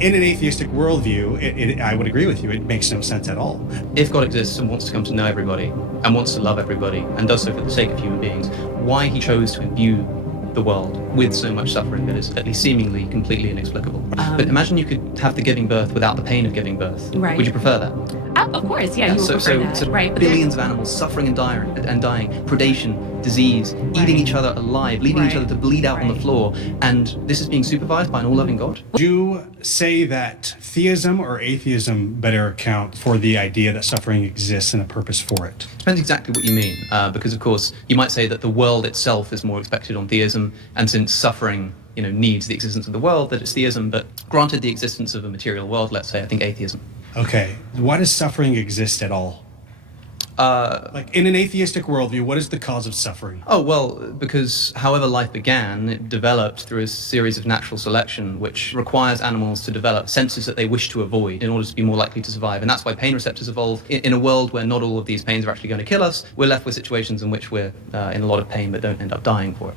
In an atheistic worldview, I would agree with you, it makes no sense at all. If God exists and wants to come to know everybody and wants to love everybody and does so for the sake of human beings, why he chose to imbue the world with so much suffering that is at least seemingly completely inexplicable. But imagine you could have the giving birth without the pain of giving birth. Right. Would you prefer that? Of course, yeah, you would prefer that. So right, but billions of animals suffering and dying, predation, disease, eating each other alive, leaving each other to bleed out on the floor, and this is being supervised by an all-loving God? Would you say that theism or atheism better account for the idea that suffering exists and a purpose for it? Depends exactly what you mean, because of course you might say that the world itself is more expected on theism, and since suffering needs the existence of the world, that it's theism, but granted the existence of a material world, let's say, I think atheism. Okay, why does suffering exist at all? Like in an atheistic worldview, what is the cause of suffering? Oh, well, because however life began, it developed through a series of natural selection, which requires animals to develop senses that they wish to avoid in order to be more likely to survive. And that's why pain receptors evolve. In a world where not all of these pains are actually going to kill us, we're left with situations in which we're in a lot of pain but don't end up dying for it.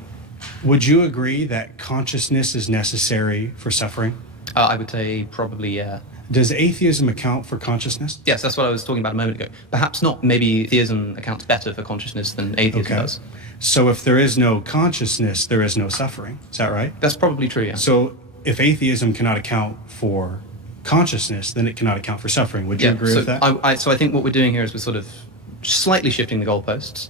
Would you agree that consciousness is necessary for suffering? I would say probably, yeah. Does atheism account for consciousness? Yes, that's what I was talking about a moment ago. Perhaps not. Maybe theism accounts better for consciousness than atheism does. So if there is no consciousness, there is no suffering. Is that right? That's probably true, yeah. So if atheism cannot account for consciousness, then it cannot account for suffering. Would you agree with that? So I think what we're doing here is we're sort of slightly shifting the goalposts.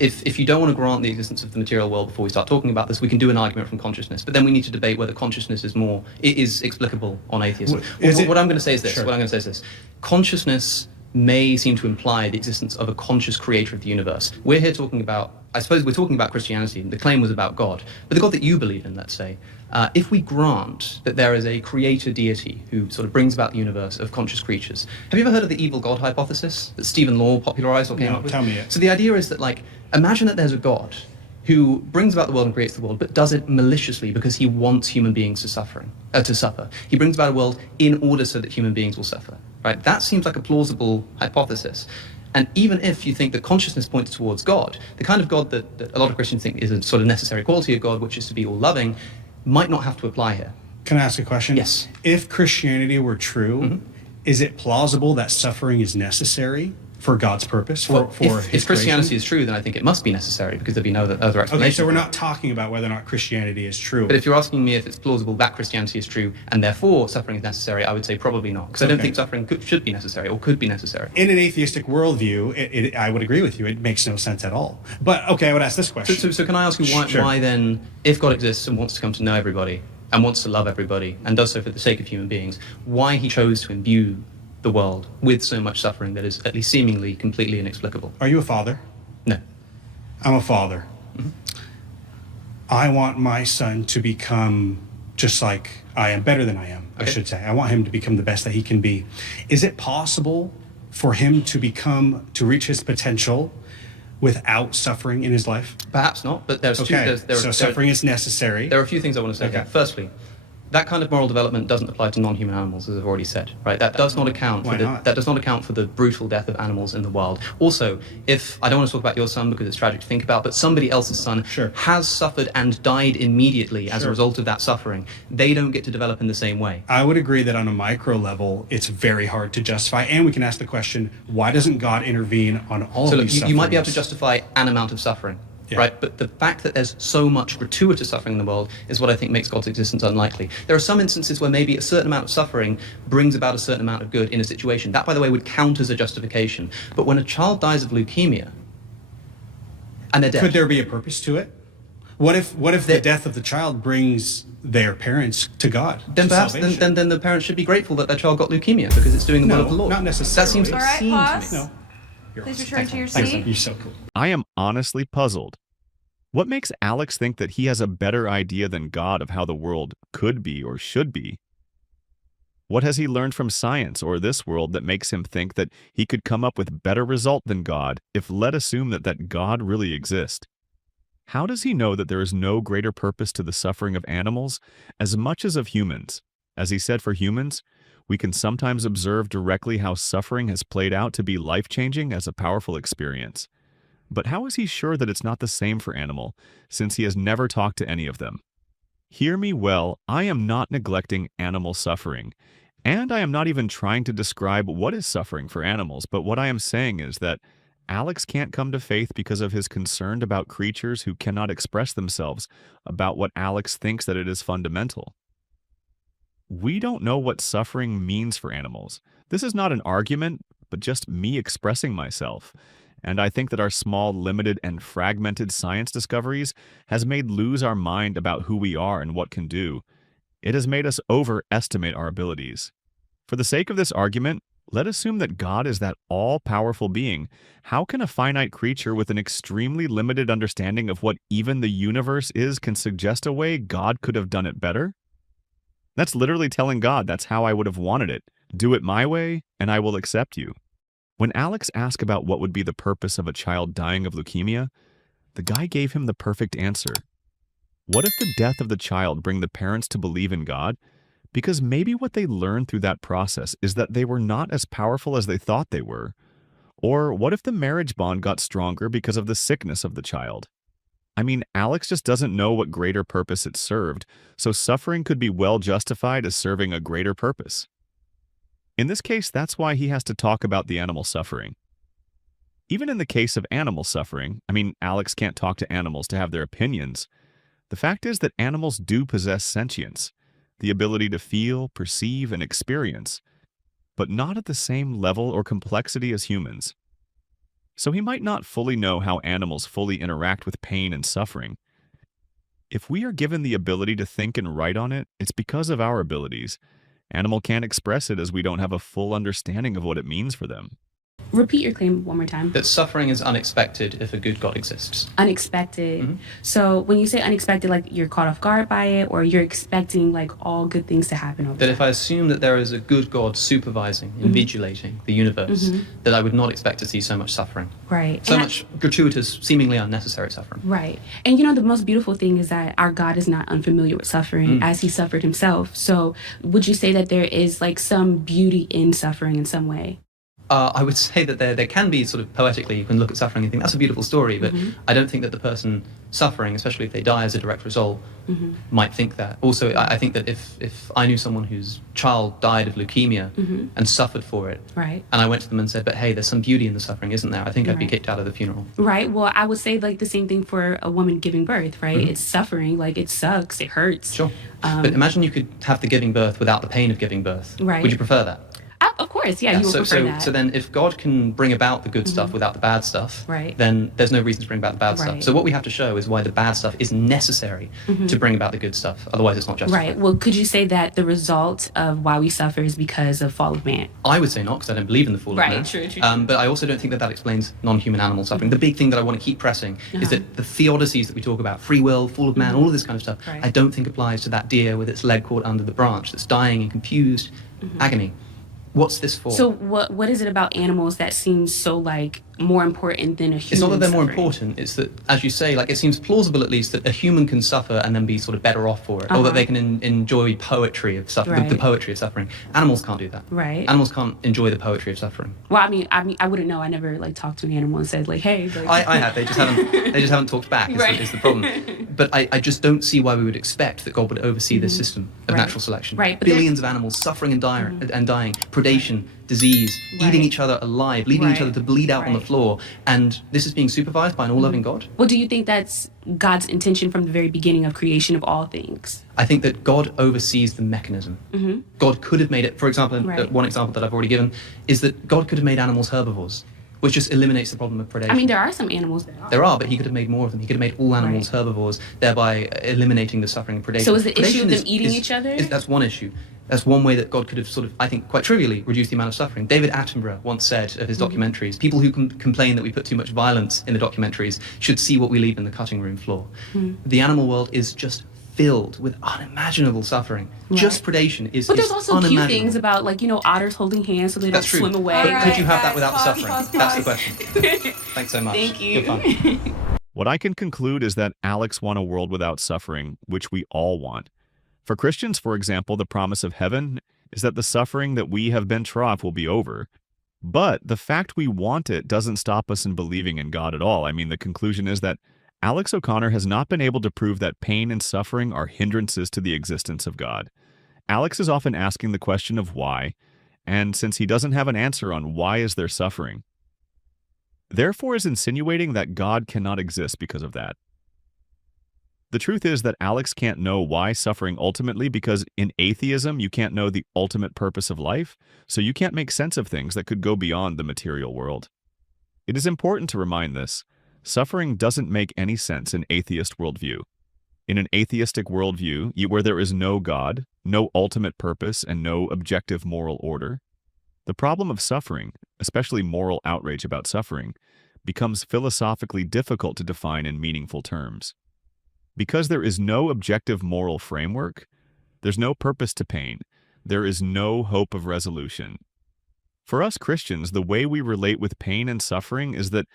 If you don't want to grant the existence of the material world before we start talking about this, we can do an argument from consciousness, but then we need to debate whether consciousness is explicable on atheism. What I'm going to say is this. Sure. What I'm going to say is this. Consciousness may seem to imply the existence of a conscious creator of the universe. We're here talking about, I suppose we're talking about Christianity, and the claim was about God. But the God that you believe in, let's say, if we grant that there is a creator deity who sort of brings about the universe of conscious creatures, have you ever heard of the evil God hypothesis that Stephen Law popularized or came up with? Tell me it. So the idea is that, like, imagine that there's a God who brings about the world and creates the world, but does it maliciously because he wants human beings to suffer. He brings about a world in order so that human beings will suffer. Right? That seems like a plausible hypothesis. And even if you think that consciousness points towards God, the kind of God that a lot of Christians think is a sort of necessary quality of God, which is to be all-loving, might not have to apply here. Can I ask a question? Yes. If Christianity were true, is it plausible that suffering is necessary for God's purpose? If Christianity is true, then I think it must be necessary because there'd be no other explanation. Okay, so we're not talking about whether or not Christianity is true. But if you're asking me if it's plausible that Christianity is true and therefore suffering is necessary, I would say probably not, because I don't think suffering should be necessary or could be necessary. In an atheistic worldview, I would agree with you. It makes no sense at all. But okay, I would ask this question. So can I ask you why then, if God exists and wants to come to know everybody and wants to love everybody and does so for the sake of human beings, why he chose to imbue the world with so much suffering that is at least seemingly completely inexplicable? Are you a father? No. I'm a father. I want my son to become just like I am, better than I am, I should say. I want him to become the best that he can be. Is it possible for him to reach his potential without suffering in his life? Perhaps not, but there's so suffering is necessary. There are a few things I want to say here. Firstly, that kind of moral development doesn't apply to non-human animals, as I've already said, right? That does not account for the brutal death of animals in the wild. Also, if I don't want to talk about your son because it's tragic to think about, but somebody else's son has suffered and died immediately as a result of that suffering, they don't get to develop in the same way. I would agree that on a micro level, it's very hard to justify, and we can ask the question, why doesn't God intervene on all of these sufferings? You might be able to justify an amount of suffering. Yeah. Right, but the fact that there's so much gratuitous suffering in the world is what I think makes God's existence unlikely. There are some instances where maybe a certain amount of suffering brings about a certain amount of good in a situation. That, by the way, would count as a justification. But when a child dies of leukemia, and they're dead... Could there be a purpose to it? What if the death of the child brings their parents to God? Then perhaps then the parents should be grateful that their child got leukemia because it's doing the will of the Lord. Not necessarily. That seems all right, pause. No. Please return to your seat. You're so cool. I am honestly puzzled. What makes Alex think that he has a better idea than God of how the world could be or should be? What has he learned from science or this world that makes him think that he could come up with better result than God if let assume that God really exists? How does he know that there is no greater purpose to the suffering of animals as much as of humans? As he said, for humans, we can sometimes observe directly how suffering has played out to be life-changing as a powerful experience. But how is he sure that it's not the same for animal, since he has never talked to any of them? Hear me well, I am not neglecting animal suffering. And I am not even trying to describe what is suffering for animals, but what I am saying is that Alex can't come to faith because of his concern about creatures who cannot express themselves about what Alex thinks that it is fundamental. We don't know what suffering means for animals. This is not an argument, but just me expressing myself. And I think that our small, limited, and fragmented science discoveries has made lose our mind about who we are and what can do. It has made us overestimate our abilities. For the sake of this argument, let us assume that God is that all-powerful being. How can a finite creature with an extremely limited understanding of what even the universe is can suggest a way God could have done it better? That's literally telling God that's how I would have wanted it. Do it my way, and I will accept you. When Alex asked about what would be the purpose of a child dying of leukemia, the guy gave him the perfect answer. What if the death of the child bring the parents to believe in God? Because maybe what they learned through that process is that they were not as powerful as they thought they were. Or what if the marriage bond got stronger because of the sickness of the child? I mean, Alex just doesn't know what greater purpose it served, so suffering could be well justified as serving a greater purpose. In this case, that's why he has to talk about the animal suffering. Even in the case of animal suffering, I mean, Alex can't talk to animals to have their opinions. The fact is that animals do possess sentience, the ability to feel, perceive, and experience, but not at the same level or complexity as humans. So he might not fully know how animals fully interact with pain and suffering. If we are given the ability to think and write on it, it's because of our abilities. Animal can't express it as we don't have a full understanding of what it means for them. Repeat your claim one more time. That suffering is unexpected if a good God exists. Unexpected. Mm-hmm. So when you say unexpected, like you're caught off guard by it, or you're expecting like all good things to happen over That time? if I assume that there is a good God supervising, invigilating the universe, that I would not expect to see so much suffering. Right. So And much gratuitous, seemingly unnecessary suffering. Right. And you know, the most beautiful thing is that our God is not unfamiliar with suffering as he suffered himself. So would you say that there is like some beauty in suffering in some way? I would say that there can be sort of poetically, you can look at suffering and think that's a beautiful story, but I don't think that the person suffering, especially if they die as a direct result, might think that. Also, I think that if I knew someone whose child died of leukemia and suffered for it, Right. and I went to them and said, but hey, there's some beauty in the suffering, isn't there? I think I'd be Right. kicked out of the funeral. Right. Well, I would say like the same thing for a woman giving birth, right? It's suffering, like it sucks, it hurts. Sure. But imagine you could have the giving birth without the pain of giving birth. Right. Would you prefer that? Of course, yeah, you would prefer that. So then if God can bring about the good stuff without the bad stuff, Right. then there's no reason to bring about the bad stuff. Right. So what we have to show is why the bad stuff is necessary to bring about the good stuff. Otherwise, it's not justified. Right. Well, could you say that the result of why we suffer is because of fall of man? I would say not, because I don't believe in the fall of Right, man. true. But I also don't think that explains non-human animal suffering. The big thing that I want to keep pressing is that the theodicies that we talk about, free will, fall of man, all of this kind of stuff, Right. I don't think applies to that deer with its leg caught under the branch that's dying in confused agony. What's this for? So what is it about animals that seems so like more important than a human? It's not that they're more suffering? important. It's that, as you say, like it seems plausible at least that a human can suffer and then be sort of better off for it, or that they can enjoy poetry of suffering, the Right. poetry of suffering. Animals can't do that. Right. Animals can't enjoy the poetry of suffering. Well, I mean, I wouldn't know. I never like talked to an animal and said like, hey. Like, I have. They just haven't talked back. Is the problem. But I just don't see why we would expect that God would oversee this system of Right. natural selection. Right, but Billions of animals suffering and dying, predation, disease, Right. eating each other alive, leaving each Right. other to bleed out on the Right. floor, and this is being supervised by an all-loving God. Well, do you think that's God's intention from the very beginning of creation of all things? I think that God oversees the mechanism. God could have made it, for example, Right. one example that I've already given, is that God could have made animals herbivores, which just eliminates the problem of predation. I mean, there are some animals that are. There are, but he could have made more of them. He could have made all animals herbivores, thereby eliminating the suffering of predation. So is the issue Predation of them eating each other? That's one issue. That's one way that God could have sort of, I think, quite trivially reduced the amount of suffering. David Attenborough once said of his documentaries, people who complain that we put too much violence in the documentaries should see what we leave in the cutting room floor. The animal world is just filled with unimaginable suffering. Just predation is But there's also cute unimaginable. things about like, you know, otters holding hands so they That's don't true. swim away. But Right. could you have that without the Pause, suffering? pause, That's the pause. question. Thanks so much. Thank you. Good fun. What I can conclude is that Alex won a world without suffering, which we all want. For Christians, for example, the promise of heaven is that the suffering that we have been taught will be over. But the fact we want it doesn't stop us in believing in God at all. I mean, the conclusion is that Alex O'Connor has not been able to prove that pain and suffering are hindrances to the existence of God. Alex is often asking the question of why, and since he doesn't have an answer on why is there suffering, therefore is insinuating that God cannot exist because of that. The truth is that Alex can't know why suffering ultimately because in atheism you can't know the ultimate purpose of life, so you can't make sense of things that could go beyond the material world. It is important to remind this. Suffering doesn't make any sense in atheist worldview. In an atheistic worldview, where there is no God, no ultimate purpose, and no objective moral order, the problem of suffering, especially moral outrage about suffering, becomes philosophically difficult to define in meaningful terms. Because there is no objective moral framework, there's no purpose to pain, there is no hope of resolution. For us Christians, the way we relate with pain and suffering is that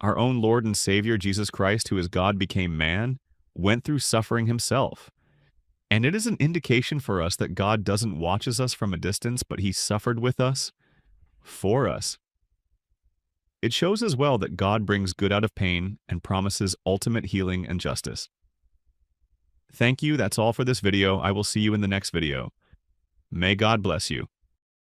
our own Lord and Savior, Jesus Christ, who as God became man, went through suffering himself. And it is an indication for us that God doesn't watch us from a distance, but he suffered with us, for us. It shows as well that God brings good out of pain and promises ultimate healing and justice. Thank you, that's all for this video. I will see you in the next video. May God bless you.